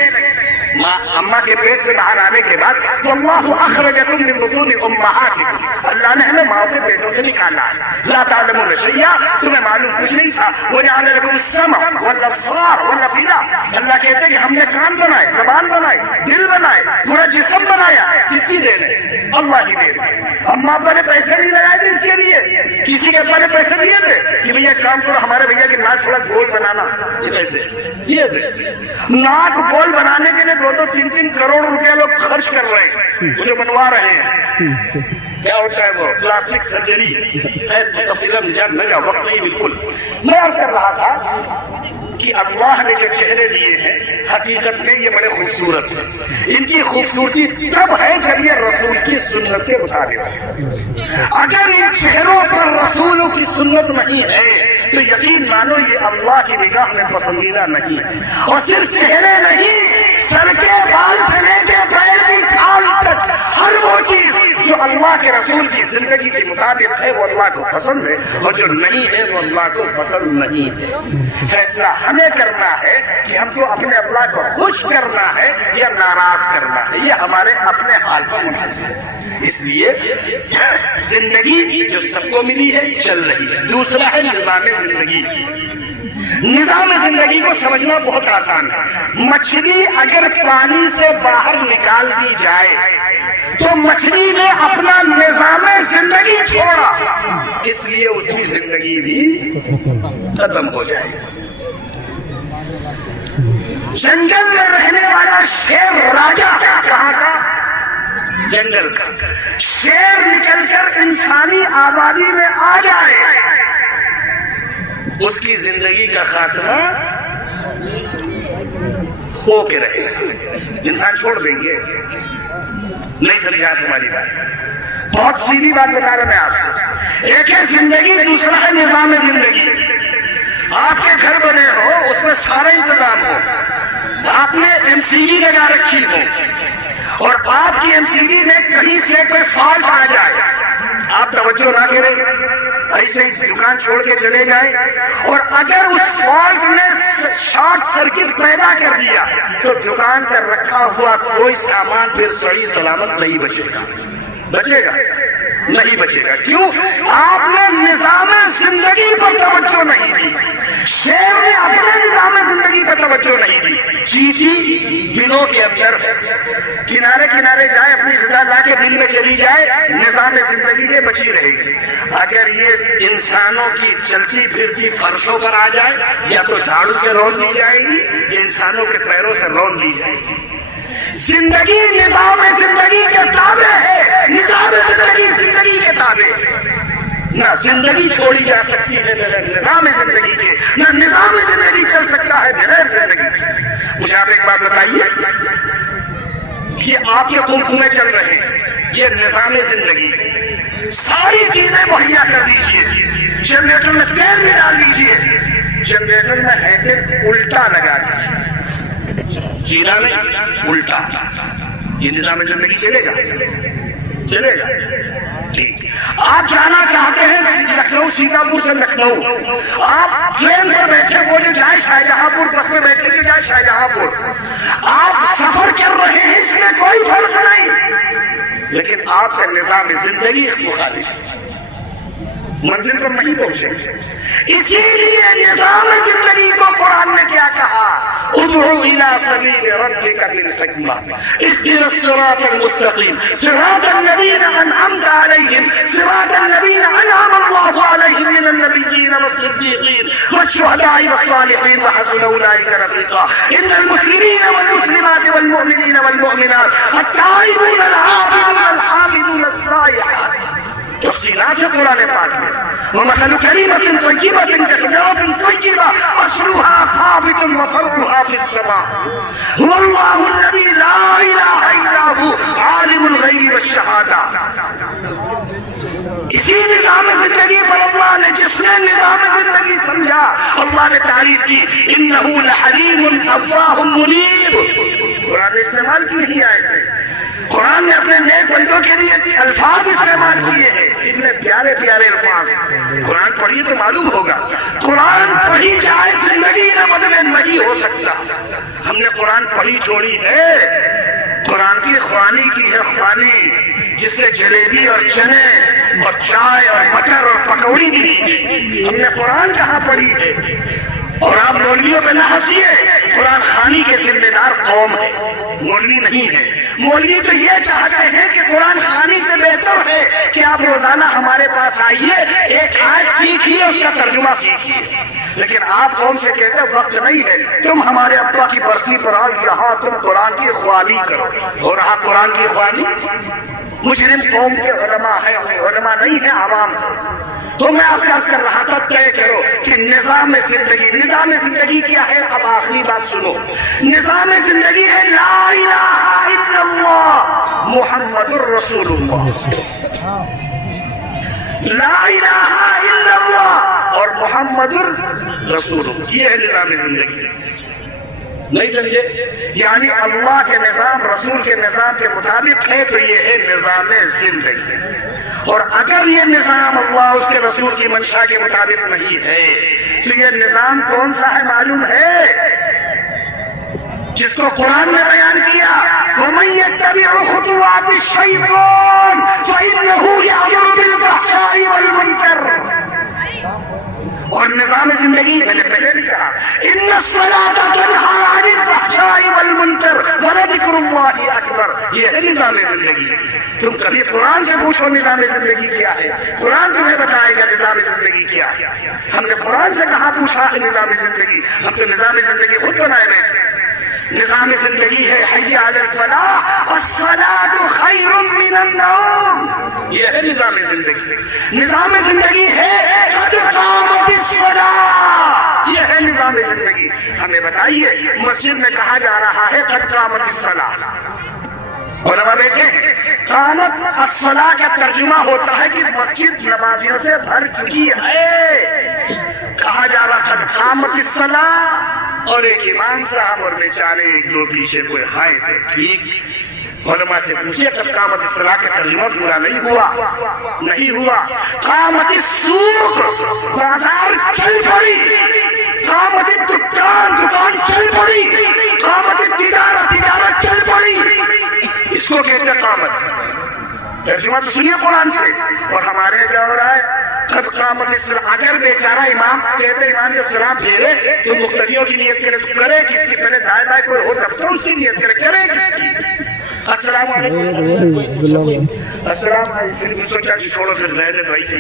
اماں کے پیٹ سے باہر آنے کے بعد واللہ اخرجکم من بطون امہاتکم, اللہ نے ہمیں ماں کے پیٹوں سے نکالا ہے. لا تعلمون شیئا, تمہیں معلوم کچھ نہیں تھا. وجعل لکم السمع والابصار والافئدہ, اللہ کہتے ہیں کہ ہم نے کان بنائے, زبان بنائی, دل بنائے, پورا جسم بنایا. کس کی دین ہے؟ اللہ کی دین ہے. اماں ابا نے پیسے نہیں لگائے تھے اس کے لیے, کسی کے ابا نے پیسے دیے تھے کہ بھیا کام کرو, ہمارے بھیا کی ناک تھوڑا گول بنانا, یہ پیسے دیے تھے. ناک گول بنانے کے لیے 2-3 کروڑ روپیہ لوگ خرچ کر رہے ہیں, جو بنوا رہے ہیں. کیا ہوتا ہے وہ پلاسٹک سرجری, تفصیل جان نہ جاؤ, وقت نہیں بالکل. میں عرض کر رہا تھا کہ اللہ نے جو چہرے دیے ہیں حقیقت میں یہ بڑے خوبصورت ہیں. ان کی خوبصورتی تب ہے جب یہ رسول کی سنت کے مطابق ہے. اگر ان چہروں پر رسولوں کی سنت نہیں ہے تو یقین مانو یہ اللہ کی نگاہ میں پسندیدہ نہیں ہے. اور صرف چہرے نہیں, سر کے بال سے لے کے پیر کی کھال تک ہر وہ چیز جو اللہ کے رسول کی زندگی کے مطابق ہے وہ اللہ کو پسند ہے, اور جو نہیں ہے وہ اللہ کو پسند نہیں ہے. فیصلہ ہمیں کرنا ہے کہ ہم کو اپنے اللہ کو خوش کرنا ہے یا ناراض کرنا ہے, یہ ہمارے اپنے حال پر منحصر ہے. اس لیے زندگی جو سب کو ملی ہے چل رہی ہے. دوسرا ہے نظام زندگی. نظام زندگی کو سمجھنا بہت آسان ہے. مچھلی اگر پانی سے باہر نکال دی جائے تو مچھلی نے اپنا نظام زندگی چھوڑا, اس لیے اس کی زندگی بھی ختم ہو جائے. جنگل میں رہنے والا شیر راجا کہاں کا؟ جنگل کا شیر نکل کر انسانی آبادی میں آ جائے، اس کی زندگی کا خاتمہ ہو کے رہے، انسان چھوڑ دیں گے؟ نہیں سمجھا تمہاری بات، بہت سیدھی بات بتا رہا میں آپ سے۔ ایک ہے زندگی، دوسرا ہے نظام زندگی۔ آپ کے گھر بنے ہو، اس میں سارا انتظام ہو، آپ نے MCD لگا رکھی ہو، اور آپ کی MCD میں کہیں سے کوئی فالٹ آ جائے، آپ توجہ نہ کریں، ایسے دکان چھوڑ کے چلے جائیں، اور اگر اس فالٹ نے شارٹ سرکٹ پیدا کر دیا تو دکان پر رکھا ہوا کوئی سامان پھر صحیح سلامت نہیں بچے گا، بچے گا نہیں بچے گا۔ کیوں؟ آپ نے نظام زندگی پر توجہ نہیں دی، شیر نے اپنے نظام زندگی پر توجہ نہیں دی۔ چیٹی بلوں کے اندر کنارے کنارے جائے، اپنی غذا لا کے بل میں چلی جائے، نظام زندگی کے بچی رہے گی۔ اگر یہ انسانوں کی چلتی پھرتی فرشوں پر آ جائے، یا تو جھاڑو سے رون دی جائے گی یا انسانوں کے پیروں سے رون دی جائے گی۔ زندگی نظام زندگی کے تابع ہے، نظام زندگی زندگی کے تابع ہے۔ نہ زندگی چھوڑی جا سکتی ہے بغیر نظام زندگی کے، نہ نظام زندگی چل سکتا ہے بغیر زندگی کے۔ مجھے آپ ایک بات بتائیے، یہ آپ کے کنکھوں میں چل رہے ہیں، یہ نظام زندگی ہے۔ ساری چیزیں مہیا کر دیجئے، جنریٹر میں تیل بھی ڈال دیجئے، جنریٹر میں ہینڈل الٹا لگا دیجئے، سیدھا نہیں الٹا، یہ نظام زندگی چلے گا؟ چلے گا؟ ٹھیک۔ آپ جانا چاہتے ہیں لکھنؤ، سیتاپور سے لکھنؤ، آپ ٹرین پر بیٹھے بولے جائے شاہجہاں پور، بس میں بیٹھے تو جائے شاہجہاں پور، آپ سفر کر رہے ہیں، اس میں کوئی فرق نہیں، لیکن آپ کا نظام زندگی مخالف ہے، منزل پر نہیں پہنچے گے۔ اسی لیے نظام زندگی کو قرآن نے کیا کہا؟ ادعو الى سبیل ربک بالحکمہ اهدنا الصراط المستقیم صراط الذین انعمت علیہم صراط الذین انعم اللہ علیہم من النبیین والصدیقین والشہداء والصالحین وحسن اولئک رفیقا ان المسلمین والمسلمات والمؤمنین والمؤمنات التائبون العابدون الحامدون السائحات۔ تفصیلات ہے قرآن پاک میں۔ وَمَثَلُ كَلِمَةٍ طَيِّبَةٍ كَشَجَرَةٍ طَيِّبَةٍ أَصْلُهَا ثَابِتٌ وَفَرْعُهَا فِي السَّمَاءِ هُوَ اللَّهُ الَّذِي لَا إِلَٰهَ إِلَّا هُوَ عَالِمُ الْغَيْبِ وَالشَّهَادَةِ۔ اسی نظام زندگی پر اللہ نے، جس نے نظام زندگی سمجھا، اللہ نے تعریف کی، إِنَّهُ لَحَلِيمٌ أَوَّاهٌ مُنِيبٌ۔ قرآن نے استعمال کی ہی آئے تھے، قرآن نے اپنے نیک بندوں کے لیے الفاظ استعمال کیے ہیں، اتنے پیارے پیارے الفاظ۔ قرآن پڑھیے تو معلوم ہوگا، قرآن پڑھی جائے زندگی نہ بدلے نہیں ہو سکتا۔ ہم نے قرآن پڑھی چھوڑی ہے، قرآن کی خوانی کی ہے خوانی، جس سے جلیبی اور چنے اور چائے اور مٹر اور پکوڑی ملی ہے۔ ہم نے قرآن کہاں پڑھی ہے؟ اور آپ مولویوں پہ نہ ہنسیے، قرآن خوانی کے ذمہ دار قوم ہے، مولوی نہیں ہے۔ مولوی تو یہ چاہتے ہیں کہ قرآن خوانی سے بہتر ہے کہ آپ روزانہ ہمارے پاس آئیے، ایک آیت سیکھیے، اس کا ترجمہ سیکھیے، لیکن آپ قوم سے کہتے ہیں وقت نہیں ہے، تم ہمارے ابا کی برسی پر آؤ، یہاں تم قرآن کی خوانی کرو۔ ہو رہا قرآن کی خوانی؟ مجرم قوم کے علماء ہیں، علماء نہیں ہیں، عوام ہیں۔ تو میں آپ سے عرض کر رہا تھا، طے کرو کہ نظام زندگی کیا ہے؟ اب آخری بات سنو، نظام زندگی ہے لا الہ الا اللہ محمد الرسول اللہ، لا الہ الا اللہ اور محمد الرسول اللہ، یہ ہے نظام زندگی۔ نہیں سمجھے؟ یعنی اللہ کے نظام، رسول کے نظام کے مطابق ہے تو یہ ہے نظام زندگی، اور اگر یہ نظام اللہ اس کے رسول کی منشا کے مطابق نہیں ہے تو یہ نظام کون سا ہے معلوم ہے؟ جس کو قرآن نے بیان کیا، وَمَن يَتَّبِعُ خُطُوَاتِ الشَّيْطَانِ فَإِنَّهُ يَأْمُرُ بِالْفَحْشَاءِ وَالْمُنكَرِ۔ اور نظام زندگی میں نے پہلے بھی کہا، إِنَّ الصَّلَاةَ تَنْهَىٰ عَنِ الْفَحْشَاءِ وَالْمُنكَرِ وَلَذِكْرُ اللَّهِ أَكْبَرُ۔ یہ ہے نظام زندگی۔ تم کبھی قرآن سے پوچھو نظام زندگی کیا ہے، قرآن تمہیں بتائے گا نظام زندگی کیا ہے۔ ہم نے قرآن سے کہاں پوچھا ہے نظام زندگی؟ ہم تو نظام زندگی خود بنائے بیٹھے۔ نظام زندگی ہے حی علی الفلاح الصلاۃ خیر من النوم. یہ ہے نظام زندگی. نظام زندگی ہے قد قامت الصلاۃ. یہ ہے نظام زندگی. ہمیں بتائیے مسجد میں کہا جا رہا ہے قد قامت الصلاۃ. علماء بیٹھے ہیں. قامت الصلاۃ کا ترجمہ ہوتا ہے کہ مسجد نمازیوں سے بھر چکی ہے. کہا جا رہا قد قامت الصلاۃ اور ایک امام صاحب اور بیچارے ایک دو پیچھے کوئی آئے تھے. ٹھیک. علماء سے پوچھے قد قامت الصلاۃ کا ترجمہ پورا نہیں ہوا. قامت السوق بازار چل پڑی. قامت دکان چل پڑی. قامت تجارت چل پڑی. اس کو کہتے ہیں قامت. ترجمہ تو سنیے قرآن سے. اور ہمارے کیا ہو رہا ہے قد قامت الصلاۃ. اگر بیچارہ امام کہتے امام جب سلام پھیرے تو مقتدیوں کی نیت کرے تو کرے کس کی. پہلے دائیں بائیں کوئی ہو تب تو اس کی نیت کرے کس کی. السلام علیکم. السلام علیکم. پھر سوچا کہ چھوڑو پھر رہنے بھائی سے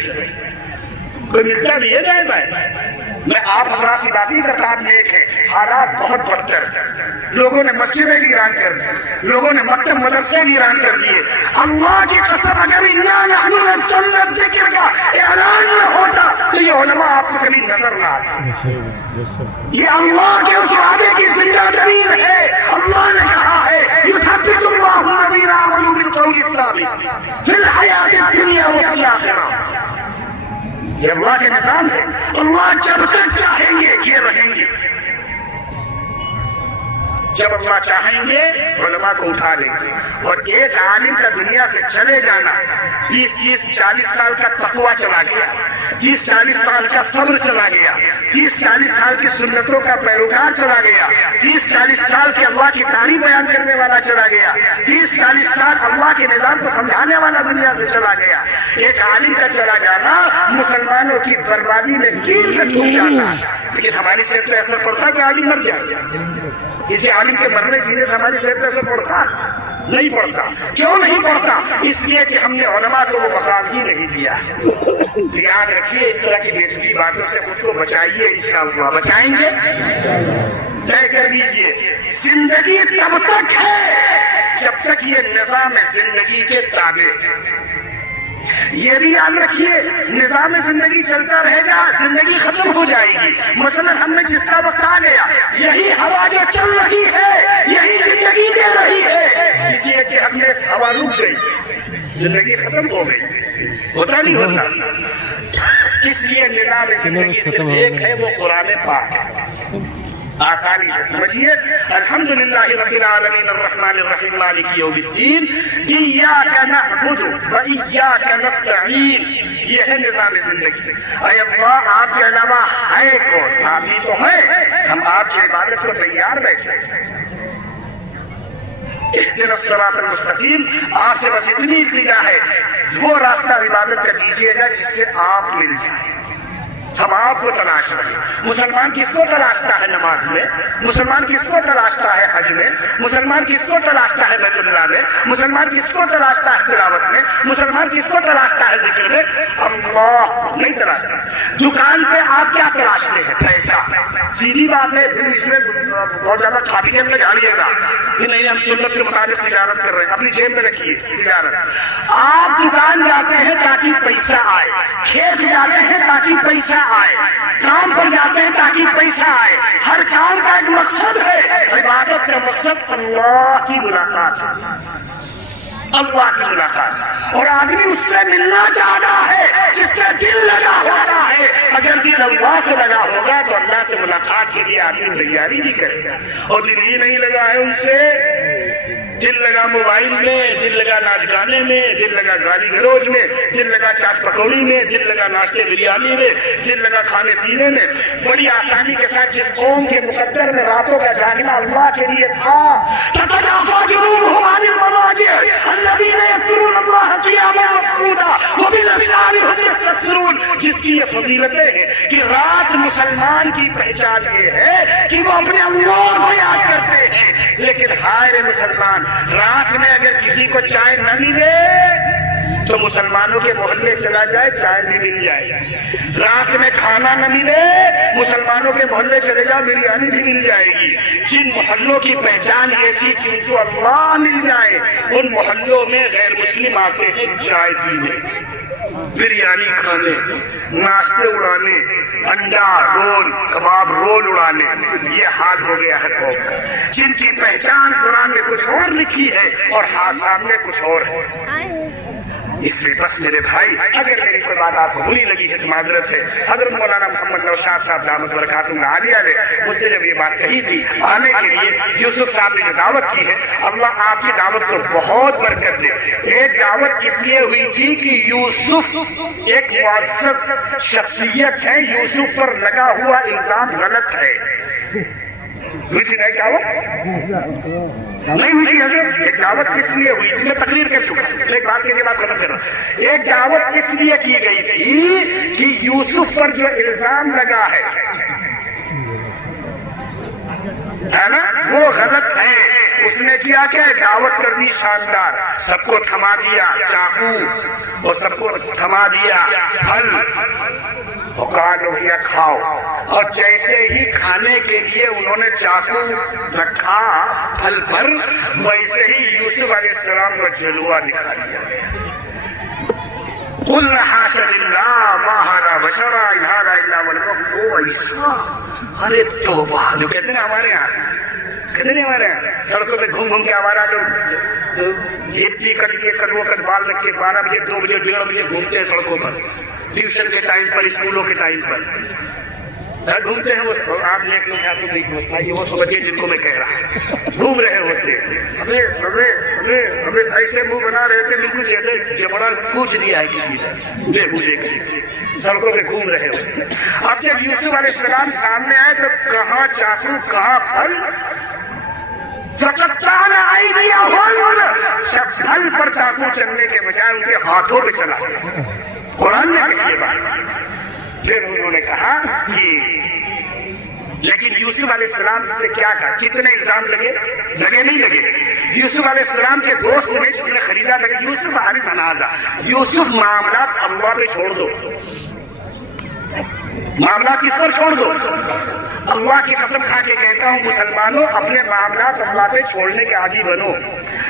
کوئی ملتا بھی ہے دائیں بائیں. میں آپ حضرات کی بات نہیں کرتا. آپ نیک ہے. حالات بہت بدتر. لوگوں نے مسجدیں ویران کر دی. لوگوں نے مکتب مدرسے ویران کر دیے. اللہ کی قسم اگر انا نحن نزلنا الذکر کا اعلان نہ ہوتا تو یہ علماء آپ کو کبھی نظر نہ آتا. یہ اللہ کے اس وعدے کی زندہ دلیل ہے. اللہ نے کہا ہے یثبت اللہ الذین آمنوا بالقول الثابت فی الحیاۃ الدنیا وفی الآخرہ. یہ اللہ کے نظام ہے. اللہ جب تک چاہیں گے یہ رہیں گے. جب اللہ چاہیں گے علماء کو اٹھا لیں گے. اور ایک عالم کا دنیا سے چلے جانا 20-30-40 سال کا تقویٰ چلا گیا. 30-40 سال کا صبر چلا گیا. 30-40 سال کی سنتوں کا پیروکار چلا گیا. 30-40 سال کے اللہ کی تعریف بیان کرنے والا چلا گیا. 30-40 سال اللہ کے نظام کو سمجھانے والا دنیا سے چلا گیا. ایک عالم کا چلا جانا مسلمانوں کی بربادی میں کیل سے ٹوٹ جاتا ہے. لیکن ہماری صحت پہ اثر پڑتا ہے کہ عالم مر جائے. کسی عالم کے مرنے جینے سے ہماری صحت پہ اثر پڑتا نہیں پڑتا. کیوں نہیں پڑتا؟ اس لیے کہ ہم نے علماء کو وہ مقام ہی نہیں دیا. یاد رکھیے اس طرح کی بیٹھی باتوں سے خود کو بچائیے. انشاءاللہ بچائیں گے. طے کر دیجئے زندگی تب تک ہے جب تک یہ نظام زندگی کے تابع. یہ بھی یاد رکھیے نظام زندگی چلتا رہے گا زندگی ختم ہو جائے گی. مثلا ہم نے جس کا وقت آ گیا یہی ہوا جو چل رہی ہے یہی زندگی دے رہی ہے. کسی ایک کے ہم نے ہوا رک گئی زندگی ختم ہو گئی. ہوتا نہیں ہوتا. اس لیے نظام زندگی صرف ایک ہے وہ قرآن پاک ہے. آسانی سے سمجھیے. الحمدللہ رب العالمین الرحمن الرحیم مالک یوم الدین ایاک نعبد و ایاک نستعین. یہ ہے نظام زندگی. اے اللہ آپ کے علاوہ ہے کون؟ آپ ہی تو ہیں. ہم آپ کی عبادت کو تیار بیٹھے. اہدنا الصراط المستقیم. آپ سے بس اتنی التجا ہے وہ راستہ عبادت کا دیجیے گا جس سے آپ مل جائیں. ہم آپ کو تلاش رہے. مسلمان کس کو تلاشتا ہے نماز میں؟ مسلمان کس کو تلاشتا ہے حج میں؟ مسلمان کس کو تلاشتا ہے بیت اللہ میں؟ مسلمان کس کو تلاشتا ہے تلاوت میں؟ مسلمان کس کو تلاشتا ہے ذکر میں؟ اللہ نہیں تلاشتا. دکان پہ آپ کیا تلاشتے ہیں؟ پیسہ. سیدھی بات ہے. پھر اس میں بہت زیادہ کھاپی میں ڈالیے گا کہ نہیں ہم سنت کے مطابق تجارت کر رہے ہیں. اپنی جیب میں رکھیے تجارت. آپ دکان جاتے ہیں تاکہ پیسہ آئے. کھیت جاتے ہیں تاکہ پیسہ آئے. کام پر جاتے ہیں تاکہ پیسہ آئے. ہر کام کا ایک مقصد ہے. عبادت کا مقصد اللہ کی ملاقات ہے. اللہ کی ملاقات. اور آدمی اس سے ملنا چاہتا ہے جس سے دل لگا ہوتا ہے. اگر دل اللہ سے لگا ہوگا تو اللہ سے ملاقات کے لیے آدمی تیاری بھی کرے گا. اور دل ہی نہیں لگا ہے ان سے. دل لگا موبائل میں, دل لگا ناچ گانے میں, دل لگا گالی گلوچ میں, دل لگا چاٹ پکوڑی میں, دل لگا ناشتے بریانی میں, دل لگا کھانے پینے میں. بڑی آسانی کے ساتھ جس قوم کے مقدر میں راتوں کا جاگنا اللہ کے لیے تھا, تتجافى جنوبهم عن المضاجع الذين يذكرون الله قياما وقعودا وبالأسحار هم يستغفرون. جس کی یہ فضیلتیں ہیں کہ رات مسلمان کی پہچان یہ ہے کہ وہ اپنے اللہ کو یاد کرتے ہیں. لیکن ہائے مسلمان, رات میں اگر کسی کو چائے نہ ملے تو مسلمانوں کے محلے چلا جائے چائے بھی مل جائے، رات میں کھانا نہ ملے مسلمانوں کے محلے چلے جاؤ بریانی بھی مل جائے گی۔ جن محلوں کی پہچان یہ تھی کہ ان کو اللہ مل جائے، ان محلوں میں غیر مسلم آتے ہیں چائے پینے، بریانی کھانے، ناشتے اڑانے، انڈا رول کباب رول اڑانے، یہ حال ہو گیا ہے قوم کا، جن کی پہچان قرآن میں کچھ اور لکھی ہے اور ہاتھ سامنے کچھ اور ہے۔ اس لیے بس میرے بھائی اگر میری کوئی بات آپ کو بری لگی ہے تو معذرت ہے۔ حضرت مولانا محمد نوشاد صاحب دامت برکاتہ عالیہ نے مجھ سے جب یہ بات کہی تھی آنے کے لیے، یوسف صاحب نے جو دعوت کی ہے اللہ آپ کی دعوت کو بہت برکت دے۔ ایک دعوت اس لیے ہوئی تھی کہ یوسف ایک معزز شخصیت ہے، یوسف پر لگا ہوا الزام غلط ہے۔ ہوئی تھی نہیں دعوت؟ نہیں ہوئی تھی حضرت۔ ایک دعوت اس لیے ہوئی تھی، میں تقریر کر چکا ہوں، ایک بات کے بعد ختم کر رہا ہوں۔ ایک دعوت اس لیے کی گئی تھی کہ یوسف پر جو الزام لگا ہے نا وہ غلط ہے۔ اس نے کیا کہ دعوت کر دی شاندار، سب کو تھما دیا چاقو اور سب کو تھما دیا پھل، کہا لو بھیا کھاؤ، اور جیسے ہی کھانے کے لیے انہوں نے چاقو رکھا پھل پر، ویسے ہی یوسف علیہ السلام کو جلوہ دکھا دیا قُلْنَا حَاشَ لِلَّهِ مَا هَذَا بَشَرًا إِنْ هَذَا إِلَّا مَلَكٌ وہ ایسا۔ ارے توبہ، جو کہتے ہیں ہمارے یہاں، کہتے ہیں ہمارے یہاں سڑکوں پہ گھوم گھوم کے ہمارا لوگ یہ کٹ وہ کٹ بال رکھے 12 بجے 2 بجے 1:30 بجے گھومتے ہیں سڑکوں پر، ٹیوشن کے ٹائم پر، اسکولوں کے ٹائم پر گھومتے ہیں۔ وہ آپ نے ایک لوگ آپ کو نہیں سمجھتا، یہ وہ سمجھے جن کو میں کہہ رہا، گھوم رہے ہوتے ابے ایسے منہ بنا رہے تھے بالکل جیسے جبڑا کوچ دیا ہے کسی نے، دیکھ سڑکوں پہ گھوم رہے ہوتے۔ اب جب یوسف علیہ السلام سامنے آئے تو کہاں چاقو کہاں پھل، فَقَطَّعْنَا أَيْدِيَهُنَّ، جب پھل پر چاقو چلنے کے بجائے ان کے ہاتھوں پہ چلا گیا۔ قرآن نے کہی یہ بات۔ پھر انہوں نے کہا کہ لیکن یوسف علیہ السلام سے کیا کہا، کتنے الزام لگے نہیں لگے؟ یوسف علیہ السلام کے دوست نے جس نے خریدا تھا یوسف علیہ السلام، یوسف معاملات اللہ پہ چھوڑ دو، معاملات کس پر چھوڑ دو؟ اللہ کی قسم کھا کے کہتا ہوں مسلمانوں اپنے معاملات اللہ پہ چھوڑنے کے عادی بنو،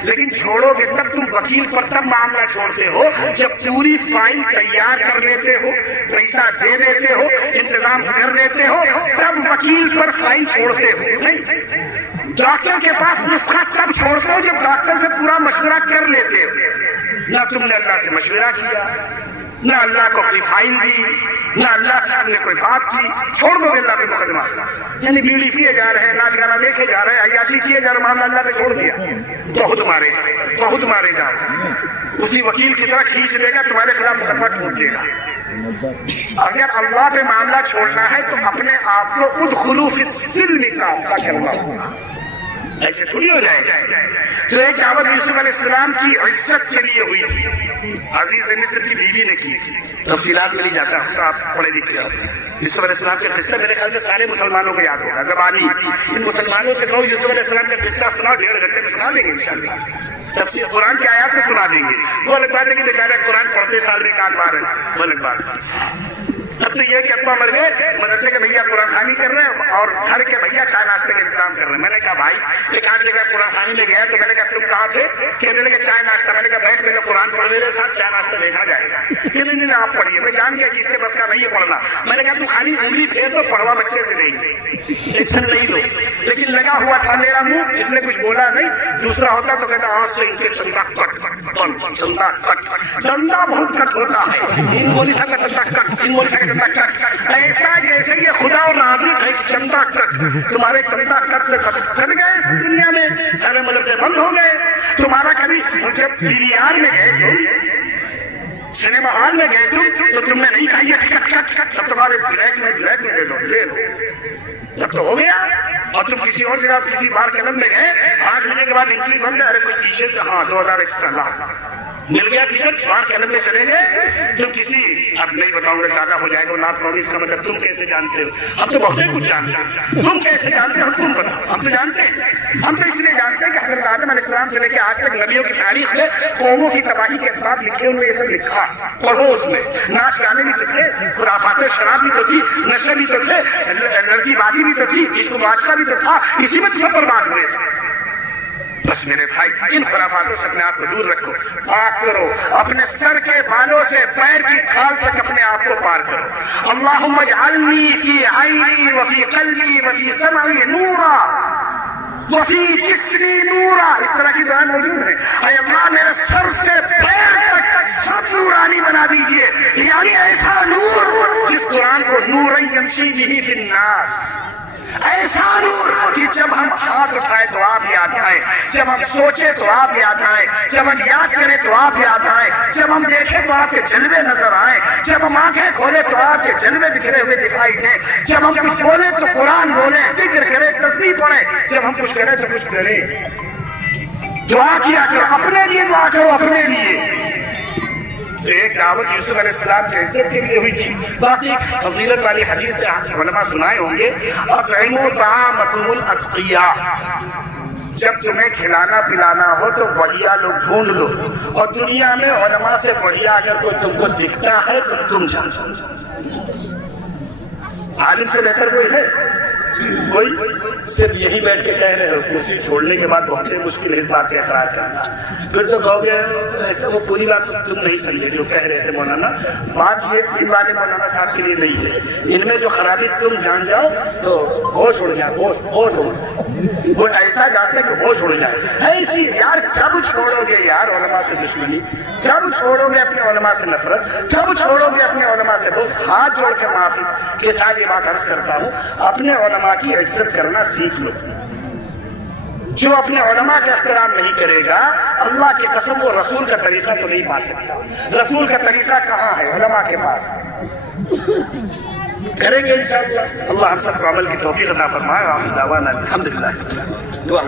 لیکن چھوڑو گے تب تم وکیل پر تب معاملہ چھوڑتے ہو جب پوری فائل تیار کر لیتے ہو، پیسہ دے دیتے ہو، انتظام کر دیتے ہو، تب وکیل پر فائل چھوڑتے ہو۔ نہیں، ڈاکٹر کے پاس نسخہ تب چھوڑتے ہو جب ڈاکٹر سے پورا مشورہ کر لیتے ہو۔ نہ تم نے اللہ سے مشورہ کیا، نہ اللہ کو اپنی فائل دی، نہ اللہ سے ہم نے کوئی بات کی، چھوڑ دو گے اللہ پہ مقدمہ۔ یعنی بیڑی پیے جا رہے ہیں، ناچ گانا دیکھے جا رہے ہیں، عیاشی کیے جا رہے، معاملہ اللہ پہ چھوڑ دیا، بہت مارے جا، اسی وکیل کی طرح کھینچ دے گا، تمہارے خلاف مقدمہ ٹھوک دے گا۔ اگر اللہ پہ معاملہ چھوڑنا ہے تو اپنے آپ کو ادخلوا فی السلم کا کلمہ ہوگا، ایسے تھوڑی ہو جائے گا۔ تو ایک دعوت یوسف علیہ السلام کی عزت کے لیے ہوئی تھی، عزیز مصر کی بیوی نے کی تھی، تفصیلات میں نہیں جاتا ہوں تو آپ پڑھے لکھے ہو۔ یوسف علیہ السلام کا قصہ میرے خیال سے سارے مسلمانوں کو یاد ہوگا، زبانی ان مسلمانوں سے کہو یوسف علیہ السلام کا قصہ سناؤ، 1.5 گھنٹے میں سنا دیں گے انشاءاللہ، تفسیر قرآن کی آیات سے سنا دیں گے۔ وہ الگ بات ہے کہ بیچارہ قرآن پڑھتے سال میں 1 بار ہے، وہ الگ بات ہے۔ اب تو یہ کہ ابا مر گئے، مدرسے کے بھیا قرآن خوانی کر رہے ہیں اور گھر کے بھیا چائے ناشتے کا انتظام کر رہے ہیں۔ میں نے کہا بھائی ایک آدھ جگہ قرآن خوانی میں گیا تو میں نے کہا تم کہاں تھے؟ کہنے لگے چائے ناشتہ۔ میں نے کہا بیٹھ میرا قرآن پڑھ میرے ساتھ، چائے ناشتہ دیکھا جائے گا۔ کہ نہیں آپ پڑھیے، میں جان گیا کہ اس کے بس کا نہیں ہے پڑھنا۔ میں نے کہا تم خالی انگلی پھیر تو پڑھوا بچے سے نہیں، ٹینشن نہیں لو۔ لیکن لگا ہوا تھا میرا منہ، اس نے کچھ بولا نہیں۔ دوسرا ہوتا تو کہتا آج سے ان کے چندہ کٹ، چندہ بہت کٹ ہوتا ہے، ان گولی سا کا چندہ کٹ، ان گولی سا کا چندہ کٹ، ایسا جیسے یہ خدا اور نازک ہے کہ چندہ کٹ، تمہارے چندہ کٹ سے کٹ گئے دنیا میں، سارے مدرسے بند ہو گئے۔ تمہارا کبھی جب PVR میں گئے تم، سنیما ہال میں گئے تو تم نے نہیں کہا یہ ٹکٹ کٹ، سب تمہارے بلیک میں دے لو، جب تو ہو گیا۔ اور تم کسی اور جگہ کسی بار کلم میں گئے، 8 بجے کے بعد انٹری بند ہے، ارے کوئی پیچھے سے 2000 ایکسٹرا لا مل گیا ٹکٹ، بار کلم میں چلے گئے۔ تم کسی اب نہیں بتاؤں گا زیادہ ہو جائے گا، نارتھ نارتھ ایسٹ کا مطلب تم کیسے جانتے ہو؟ ہم تو بہت کچھ جانتے ہیں، تم کیسے جانتے ہو تم بتاؤ، ہم تو جانتے ہیں، ہم تو اس لیے جانتے ہیں کہ حضرت آدم آدم علیہ السلام سے لے کے آج تک نبیوں کی تاریخ میں قوموں کی تباہی کے اسباب لکھے، انہوں نے یہ سب لکھا، پڑھو اس میں۔ ناچ گانے بھی تو تھے، خرافات شراب بھی تو تھی، نشے بھی تو تھے، لڑکی بازی بھی تو تھی، عشق و معاشرہ بھی تو تھا، اسی میں تو سب برباد ہوئے تھے۔ بس میرے بھائی ان خرافاتوں سے اپنے آپ کو دور رکھو، پاک کرو، اپنے سر کے بالوں سے پیر کی کھال تک اپنے آپ کو پار کرو۔ اللہم اجعلنی فی عینی وفی قلبی وفی سمعی نورا وفی جسمی نورا، اس طرح کی دعائیں موجود ہیں۔ اے اللہ میرے سر سے پیر تک سب نورانی بنا دیجئے، یعنی ایسا نور جس قرآن کو نورا یمشی بہ فی الناس، ایسا نور کہ جب ہم ہاتھ اٹھائیں تو آپ یاد آئیں، جب ہم سوچیں تو آپ یاد آئیں، جب ہم یاد کریں تو آپ یاد آئیں، جب ہم دیکھیں تو آپ کے جلوے نظر آئیں، جب ہم آنکھیں کھولیں تو آپ کے جلوے بکھرے ہوئے دکھائی دیں، جب ہم کچھ بولیں تو قرآن بولیں، ذکر کریں، تسبیح پڑھیں، جب ہم کچھ کریں تو کچھ کریں۔ دعا کیا کرو، اپنے لیے دعا کرو، اپنے لیے۔ تو ایک دعوت یوسف علیہ السلام کی حیثیت کے لیے ہوئی تھی۔ باقی فضیلت والی حدیث سے علماء سنائے ہوں گے، اطعموا طعامکم الاتقیاء، جب تمہیں کھلانا پلانا ہو تو بڑھیا لوگ ڈھونڈ لو، اور دنیا میں علماء سے بڑھیا اگر کوئی تم کو دکھتا ہے تو تم جانو۔ عالم سے بہتر کوئی ہے؟ کوئی صرف یہی بیٹھ کے کہہ رہے ہو، کرسی چھوڑنے کے بعد بہت مشکل ہے اس بات کا اقرار کرنا۔ پھر تو کہو گے ایسا، وہ پوری بات تم نہیں سمجھے جو کہہ رہے تھے مولانا۔ بات یہ ان والے مولانا صاحب کے لیے نہیں ہے، ان میں جو خرابی تم جان جاؤ تو ہوش اڑ جائے، ہوش اڑ، وہ ایسا جاتے کہ ہوش اڑ جائے۔ ایسی یار کب چھوڑو گے یار علماء سے دشمنی، کب چھوڑو گے اپنے علماء سے نفرت، کب چھوڑو گے اپنے علماء سے بغض؟ ہاتھ جوڑ کے معافی کے ساتھ یہ بات عرض کرتا ہوں، اپنے علماء کی عزت کرنا سیکھ لو۔ جو اپنے علماء کا احترام نہیں کرے گا، اللہ کی قسم وہ رسول کا طریقہ تو نہیں پا سکتا۔ رسول کا طریقہ کہاں ہے؟ علماء کے پاس کریں گے انشاءاللہ۔ اللہ ہم سب کو عمل کی توفیق عطا فرمائے۔ آمین دعوانا الحمدللہ۔ دعا